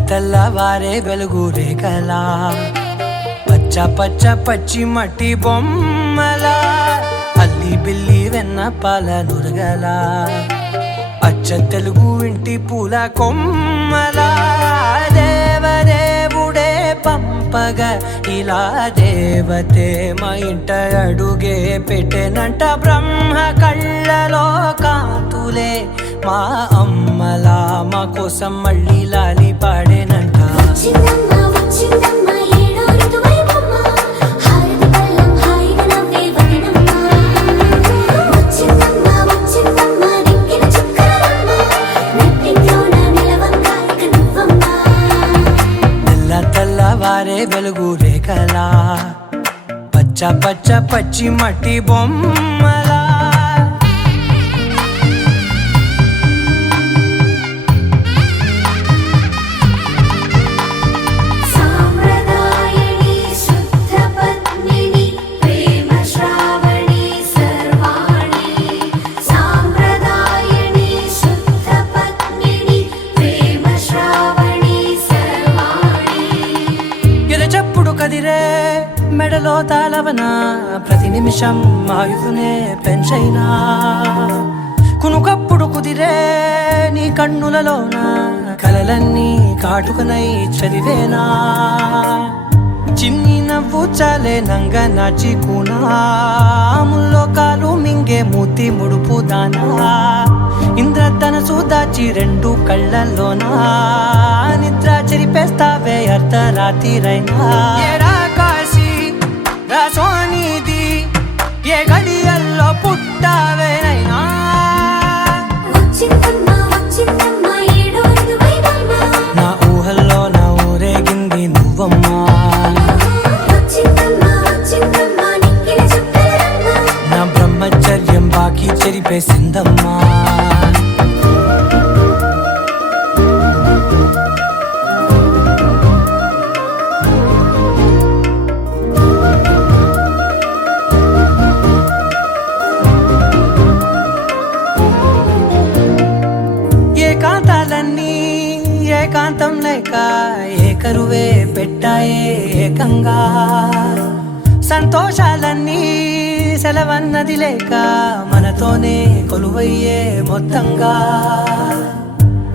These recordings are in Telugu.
తెల్లవారే వెలుగు రేఖలా పచ్చ పచ్చ పచ్చి మట్టి బొమ్మలా అల్లి బిల్లి వెన్న పాల నురగలా అచ్చ తెలుగు ఇంటి పూల కొమ్మలా దేవదేవుడే పంపగా ఇలా దేవతే మా ఇంట అడుగే పెట్టెనంట బ్రహ్మ కళ్ళలో కాంతులే మా అమ్మలా మా కోసం మళ్ళీ లాలి పాడేనంట. తెల్లవారే వెలుగు రేఖలా పచ్చ పచ్చ పచ్చి మట్టి బొమ్మలా కదిరే మెడలో తాళవన ప్రతి నిమిషం ఆయుధునే పెంచైనా కునుకప్పుడు కుదిరే నీ కన్నులలోన కలలన్నీ కాటుకనై చదివేనా చిన్ని నవ్వు చాలే నంగ నాచి కూనాముల్లో కాలు మింగే మూతి ముడుపు దానా ఇంద్రధనసు దాచి రెండు కళ్ళల్లోనా నిద్ర చెరిపేస్తావే అర్ధరాత్రిరైనా కాశీ రాసోనిది ఏ గడియల్లో పుట్టావేనైనా నా ఊహల్లో నా ఊరేగింది నువ్వమ్మా నా బ్రహ్మచర్యం బాకీ చెరిపేసిందమ్మా. ఏకాంతాలన్నీ ఏకాంతం లేక ఏకరువే పెట్టాయే ఏకంగా సంతోషాలన్నీ సెలవన్నది లేక మనతోనే కొలువయ్యే మొత్తంగా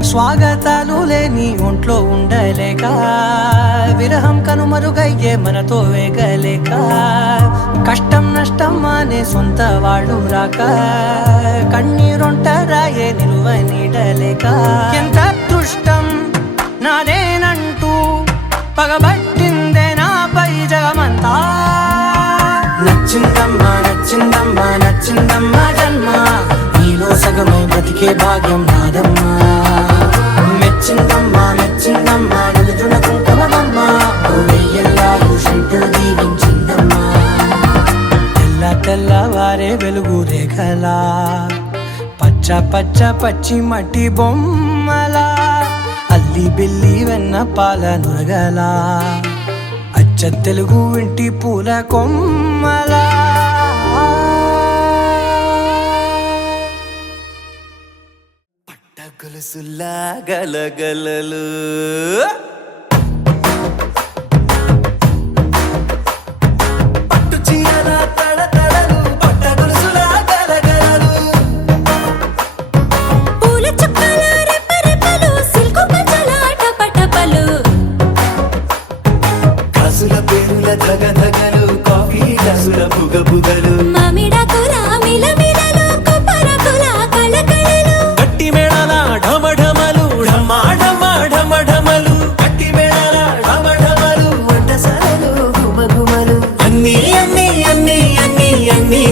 స్వాగతాలు లేని ఒంట్లో ఉండలేక విరహం కనుమరుగయ్యే మనతో వేగలేక కష్టం నష్టం అనే సొంత వాళ్ళు రాక కన్నీరొంటరాయే నిలువ నీడలేక ఎంత అదృష్టం నాదేనంటూ పగబట్టిందే నాపై జగమంతా నచ్చిందమ్మా నచ్చిందమ్మా నచ్చిందమ్మా జన్మ నీలో సగమై బ్రతికే భాగ్యం నాదమ్మా మెచ్చిందమ్మా మెచ్చిందమ్మా నిలుచున కుంకుమమ్మా వెయ్యల్లాలు శంకులు దీవించిందమ్మా. తెల్లవారే వెలుగు రేఖలా పచ్చ పచ్చ పచ్చి మట్టి బొమ్మలా అల్లి బిల్లి వెన్న పాల నురగలా అచ్చ తెలుగు ఇంటి పూల కొమ్మలా పట్టగొలుసులా గలగలలు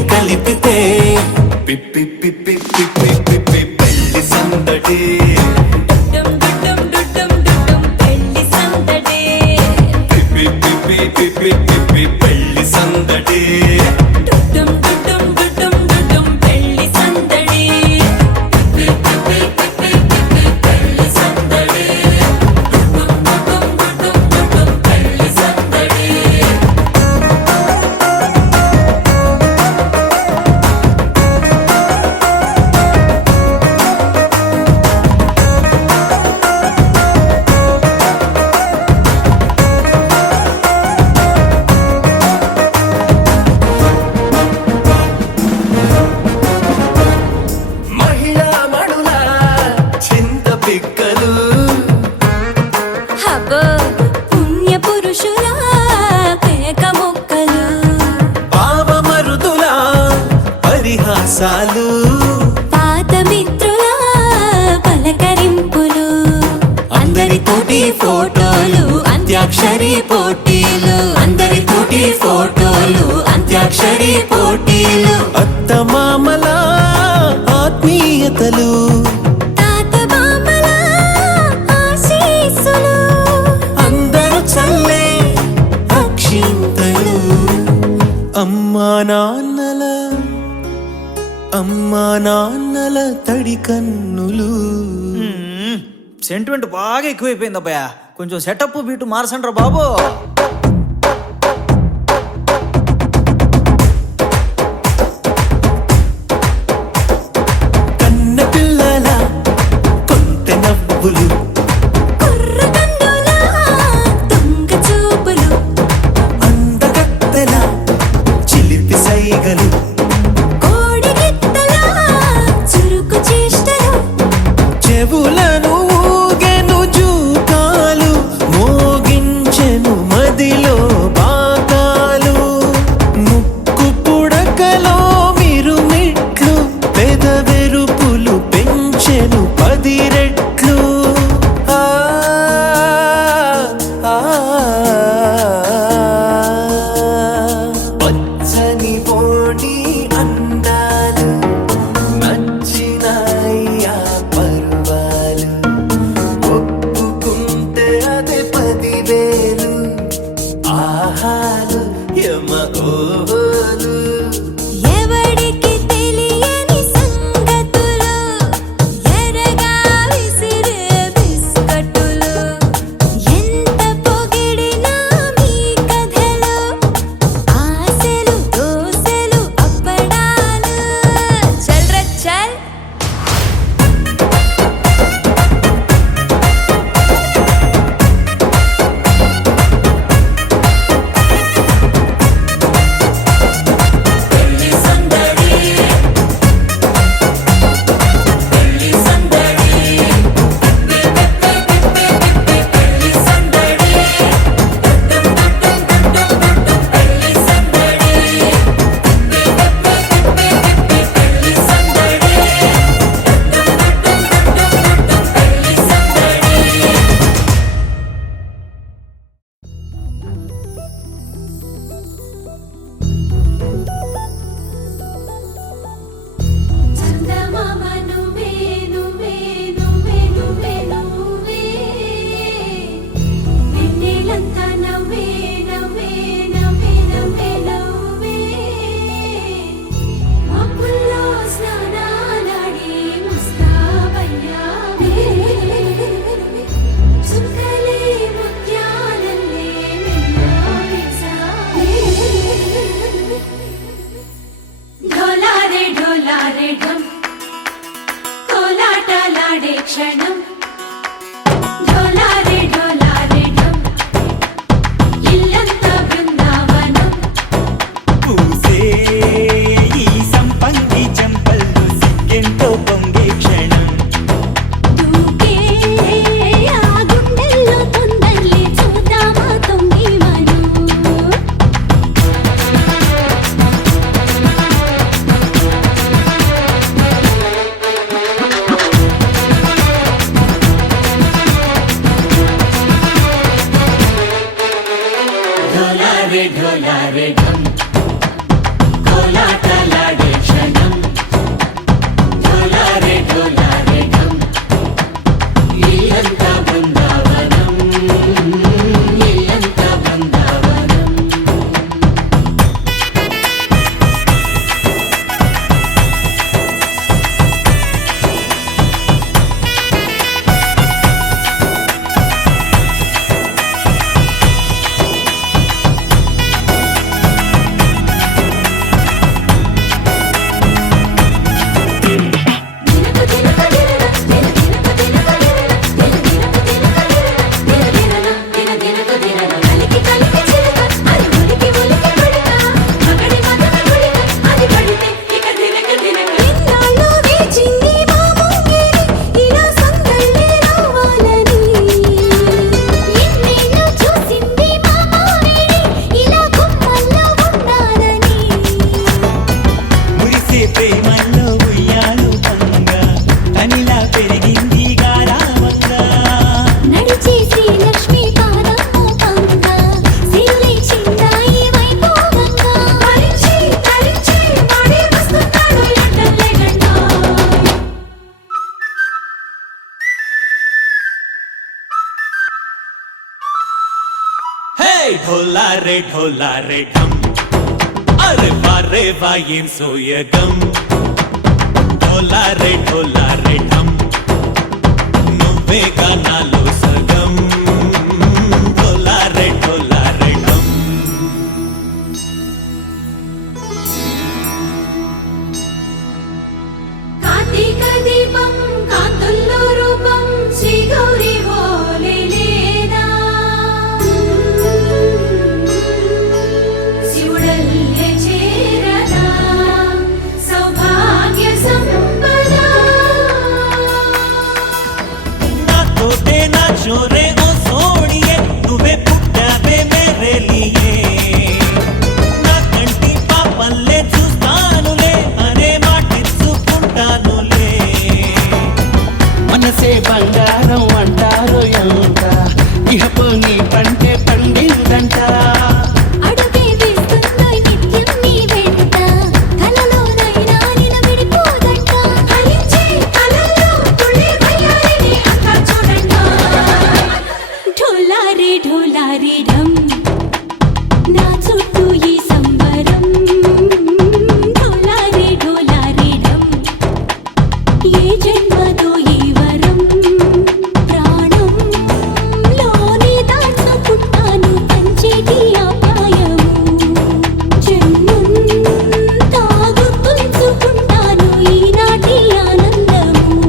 కలిపితే పిప్పి పిప్పి పిప్పి పిప్పి పెళ్లి సందడి పిప్పి పిప్పి పిప్పి పిప్పి పెళ్లి సందడి ఫోటోలు అంత్యాక్షరి పోటీలు, అందరితోటి ఫోటోలు అంత్యాక్షరి పోటీలు, అత్తమామల ఆత్మీయతలు, తాత బామ్మల ఆశీస్సులు, అందరూ చల్లే అక్షింతలు, అమ్మా నాన్నల తడి కన్నులు. సెంటిమెంట్ బాగా ఎక్కువైపోయింది అబ్బాయా, కొంచెం సెటప్ బీటు మార్చండ్రా బాబు. కన్న పిల్లల కొంత నవ్వులు, కుర్రకందుల దొంగ చూపులు, అందగత్తెల చిలిపి సైగలు, కోడిగిత్తల చురుకు చేష్టలు, చెవులను ఊగెను జూకాలు, మోగించెను మదిలో బాకాలు, ముక్కు పుడకలో మిరుమిట్లు, పెదవెరుపులు పెంచెను 10 రెట్లు. ఆ, ఆ, పచ్చని పోటీ అందాలు, నచ్చినాయ్యా పర్వాలు, ఒప్పుకుంటే అదే 10,000 ఆహాలు యమ ఓహోలు. ఎవడికి తెలియని సంగతులు, ఎరగా విసిరే బిస్కట్టులు, ఎంత పొగిడినా మీ కథలు, ఆశలు దోసెలు అప్పడాలు, చల్ రా చల్. చందమామ నువ్వే నువ్వే నువ్వే నువ్వే నువ్వే, వెన్నెలంతా నవ్వే నవ్వే నవ్వే నవ్వే నవ్వే, మబ్బుల్లో స్నానాలాడి ముస్తాబయ్యావే, చుక్కలే ముత్యాలల్లే మెల్లో వేసావే, ఢోలారే ఢమ్ కోలాటలాడే క్షణం, ఢోలారే ఢమ్ ఇల్లంతా బృందావనం, పూసే ఈ సంపంగి చెంపల్లో సిగ్గెంతో పొంగే క్షణం, దూకే ఆ గుండెల్లో తొందరలే చూద్దామా తొంగి మనం. ढोला रे ढम अरे वाह ఏం సోయగం ढोला रे ढम నువ్వేగా నాలో సగం ढोला रे ढम కార్తీక దీపం కాంతుల్లో రూపం శ్రీ గౌరీ ఓలే లేదా శివుడల్లే చేరదా సౌభాగ్య సంపద నాతోటే నా చోరే ఓ సోడియే నువ్వే పుట్టావే మేరే లియే నా కంటి పాపల్లే చూస్తానులే అనే మాటిచ్చుకుంటానులే మనసే బంగారం అంటారు ఎంత ఇహపు నీ పంటే పండిందంట అడుగే వేస్తుందో నిత్యం నీ వెంట కలలోనైనా నిలబడిపోదంట ఫలించే కలల్లో తుళ్ళే వయ్యారిని అంతా చూడంట ఢోలా రే ఢమ్ నా చుట్టూ ఈ సంబరం ఢోలా రే ఢమ్ ఏ జన్మదో ఈ వరం ప్రాణంలోనే దాచుకుంటాను పంచేటి అపాయము జన్మంతా గుర్తుంచుకుంటాను ఈనాటి ఆనందము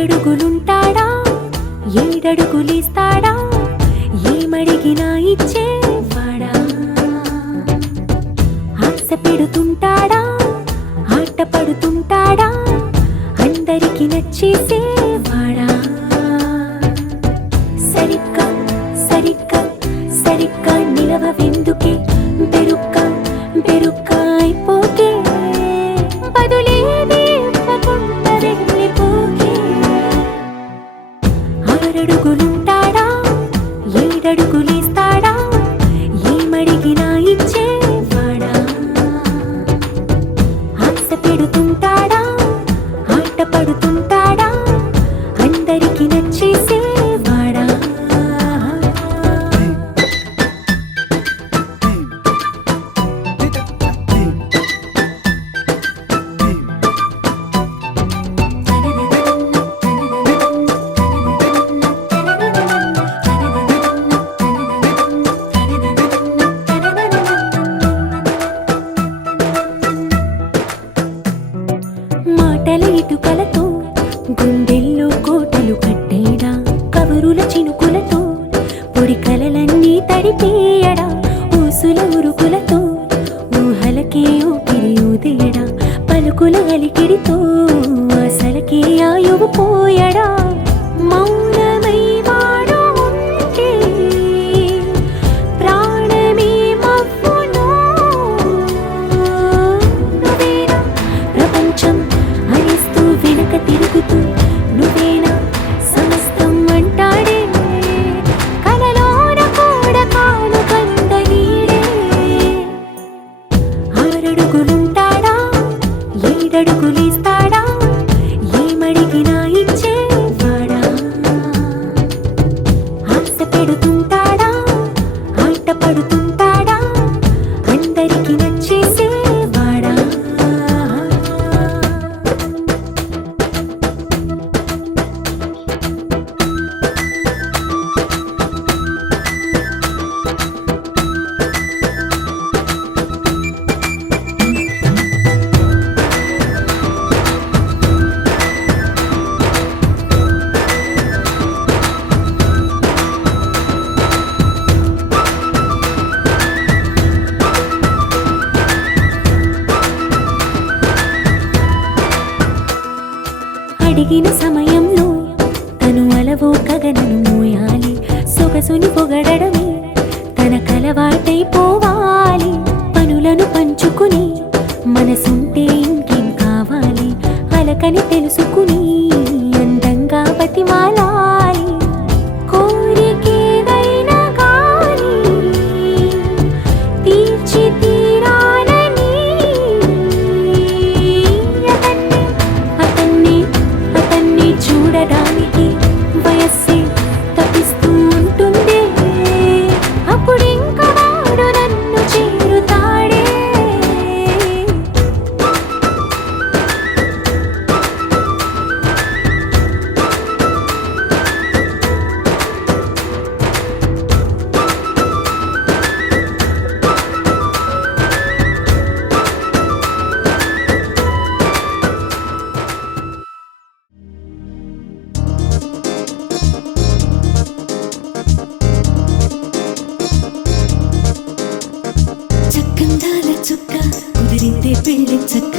ఆరడుగులుంటాడా ఏడడుగులేస్తాడా ఏమడిగినా ఇచ్చేవాడా ఆశ పెడుతుంటాడా ఆట పడుతుంటాడా అందరికి నచ్చేసేవాడా సరిగ్గా సరిగ్గా సరిగ్గా నిలవవెందుకే బెరుక్క బెరుక్క అయిపోకే బదులేది ఇవ్వకుండా వెళ్ళిపోకే ఆరడుగులుంటాడా ఏడడుగులేస్తాడా ఏమడిగినా ఇచ్చేవాడా ఆశ పెడుతుంటాడా ఆట పడుతుంటాడా అందరికి నచ్చేసేవాడా మాటల ఇటుకలతో గుండెల్లో కోటలు కట్టేడా కబురుల చినుకులతో పొడి కలలన్నీ తడిపేయడా ఊసుల ఉరుకులతో ఊహలకే ఊపిరి ఊదేయడా పలుకుల అలికిడితో అసలకే ఆయువు పోయడా మౌనమై వాడు ఉంటే ప్రాణమే మవ్వును నువ్వేనా ప్రపంచం అరిస్తూ వెనుక తిరుగుతూ నువ్వేనా సమస్తం అంటాడే కలలోన కూడా కాను కంద నీడే ఆరడుగులుంటాడా ఏడడుగులేస్తాడా ఏమడిగినా ఇచ్చేవాడా ఆశ పెడుతుంటాడా ఆట పడుతుంటాడా అందరికి నచ్చేసేవాడా అడిగిన సమయంలో తను అలవో గగనను మోయాలి సొగసుని పొగడమే తనకలవాటైపోవాలి పనులను పంచుకుని మనసుంటే ఇంకేం కావాలి అలకని తెలుసుకుని అందంగా బతిమాలాలి కోరికేదైనా గాని తీర్చి తీరాలని అతన్ని అతన్ని చూడడానికి వయస్సే తప్పిస్తూ ఉంటుంది అప్పుడింక వాడు నన్ను చేరుతాడే చక్కందాల చుక్క కుదిరిందే పెళ్లి చక్క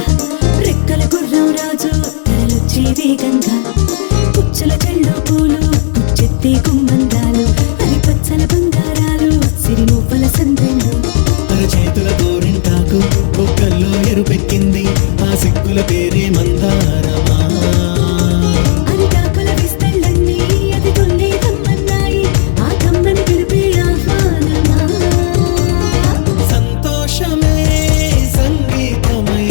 రెక్కల గుర్రం రాజు తరలొచ్చే వేగంగా పుచ్చల చెళ్ళు పూలు కుచ్చెత్తే గుమ్మందాలు అరి పచ్చల బంగారాలు సిరిమూపల సందెళ్ళు చేతుల గోరింటాకు బొక్కల్లో ఎరుపెక్కింది ఆ సిగ్గుల పేరే మందారమా అరిటాకుల విస్తళ్ళన్నీ అది తొల్లే కమ్మన్నాయి ఆ కమ్మని పిలిపే ఆహ్వానమా సంతోషమే సంగీతమై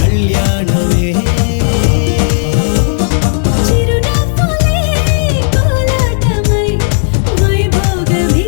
కళ్యాణమే చిరునవ్వులే కోలాటమై వైభోగమే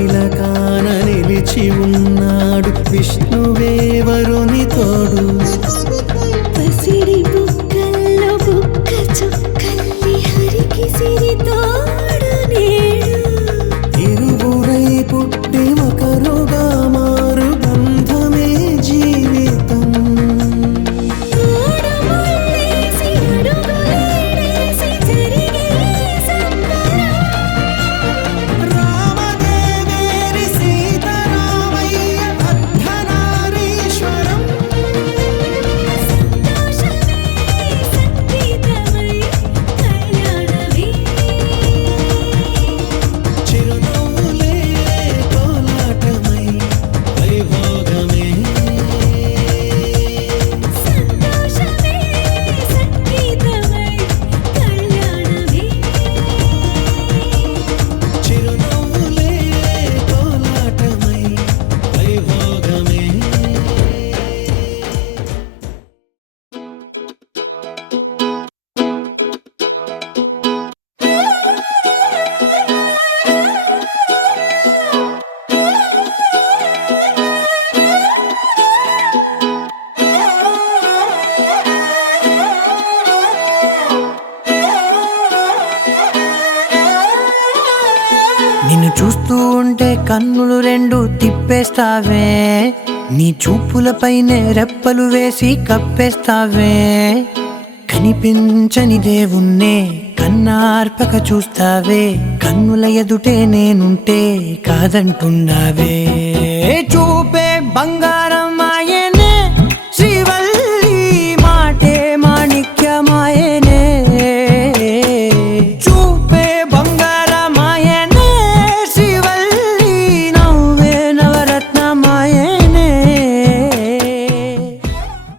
తిలకాన నిలిచి ఉన్నాడు విష్ణువే వరుని తోడు. పసిడి బుక్కల్లో బుక్క చుక్కల్లి హరికి సిరి తోడు నేడు. ఇరువురై పుట్టి ఒకరుగా మారు బంధమే జీవితం. తోడు ముళ్ళేసి అడుగులేసి జరిగే సంబరం. రామదేవేరి సీతారామయ్య అర్ధనారీశ్వరం. సంతోషమే సంగీతమై కళ్యాణమే. చిరునవ్వులే కోలాటమై వైభోగమే. సంతోషమే సంగీతమై కళ్యాణమే. చిరునవ్వులే కోలాటమై వైభోగమే. నిన్ను చూస్తూ ఉంటే కన్నులు రెండు తిప్పేస్తావే, నీ చూపులపైనే రెప్పలు వేసి కప్పేస్తావే. కనిపించని దేవుణ్ణే కన్నార్పక చూస్తావే, కన్నుల ఎదుటే నేనుంటే కాదంటున్నావే. చూపే బంగారు